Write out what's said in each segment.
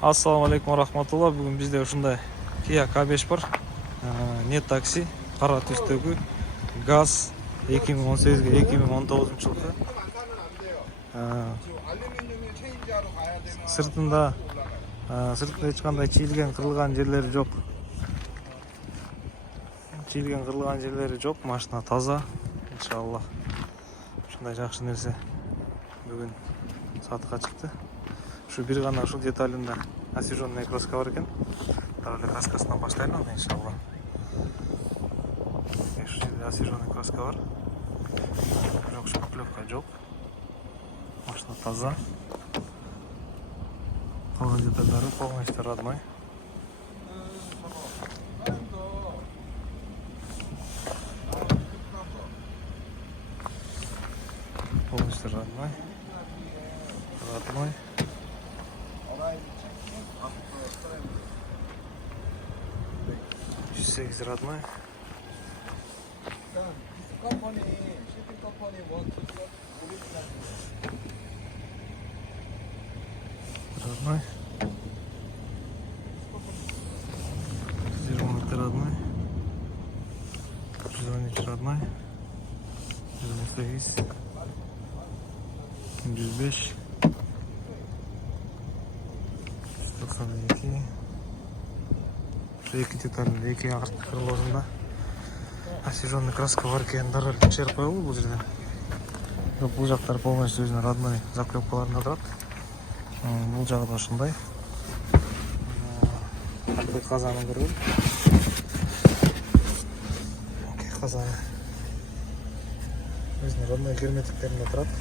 Ассаламу алейкум рахматулла. Бүгін бізде ушундай Kia K5 бар. Нет такси, қара түстөгү, газ 2018-ге 2019 жылғы. Сыртында эч кандай чийилген, кырылган жерлери жок. Чийилген, кырылган жерлери жок. Машина таза, иншалла. Ушундай жакшы нерсе бүгүн сатка чыкты. Şu bir gana şu detayında asijонный краска бар екен. Тағы краскасынан баштайлы иншалла. Şu жерде asijонный краска бар. Жоқ, шоклёвка жоқ. Машина таза. Қалған детальдары полностью родной. Полностью родной. Родной. 108 родной. Родной. 120 родной. 112 родной. 198. 105. 192. Екі деталінде, екі артқы крылосында асижонный краска бар екенін дәлел тексеріп қойылды бұл жерден. Бұл жақтар полностью өзінің родной заклепкаларында тұрады. Бұл жағы да ушундай. Артқы қазаны көріп. Қазаны өзінің родной герметиктерінде тұрады.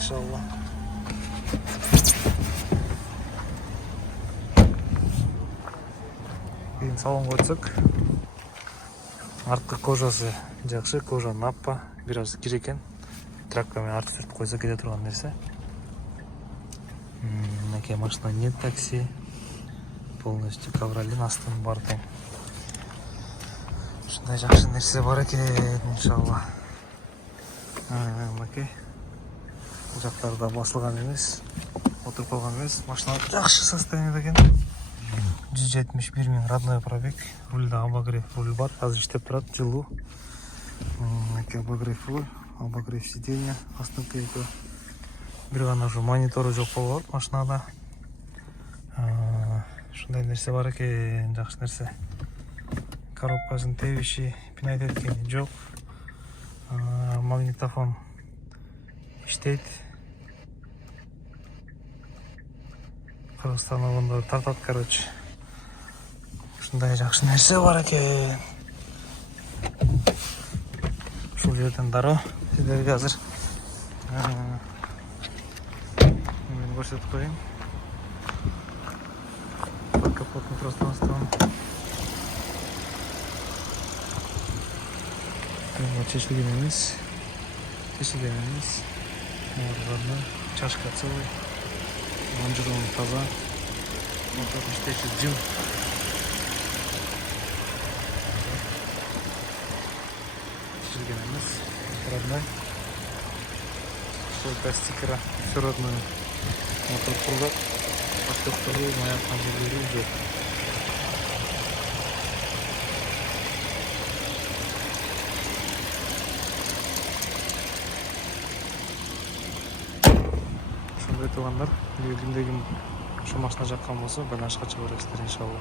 Иншалла. Кейін салонға өтсек, артқы кожасы жақсы, кожа наппа, біраз кир екен. Трактормен артып сүртіп қойса кете тұрған нерсе. Мінекей машина нет такси, полностью ковролин астын бар тең. Шындай жақсы нерсе бар екен, иншалла. Мінекей бұл жақтарда басылған емес, отырып қалған емес. Машина жақсы состояниеде екен. 171 000 родной пробег. Рульда обогрев руль бар, қазір іштеп тұрады, жылу. Обогрев руль, обогрев сиденья, астыңғы екі. Bir ғана уже мониторы жоқ болған машинада. Шындай нерсе бар екен, жақсы нерсе. Коробкасын тебіші, пинайт еткені жоқ. Магнитофон іштейді. Қырғызстан оғындары тартады, короче. Шындай жақсы нерсе бар екен. Шул жерден даро сіздерге қазір мен көрсетіп қойын. Подкапотный пространством чешілген емес. Родной, чашка целый. Лонжерон таза. Мотор іштейші жыл. Чешілген емес. Родной. Стойка стикера. Все родной. Мотор құрғат. Паштоқтары, маяк қамырлері жоқ. Шындай туғандар, егер кімде-кім шу машина жаққан болса, байланышқа шығарасыздар иншалла.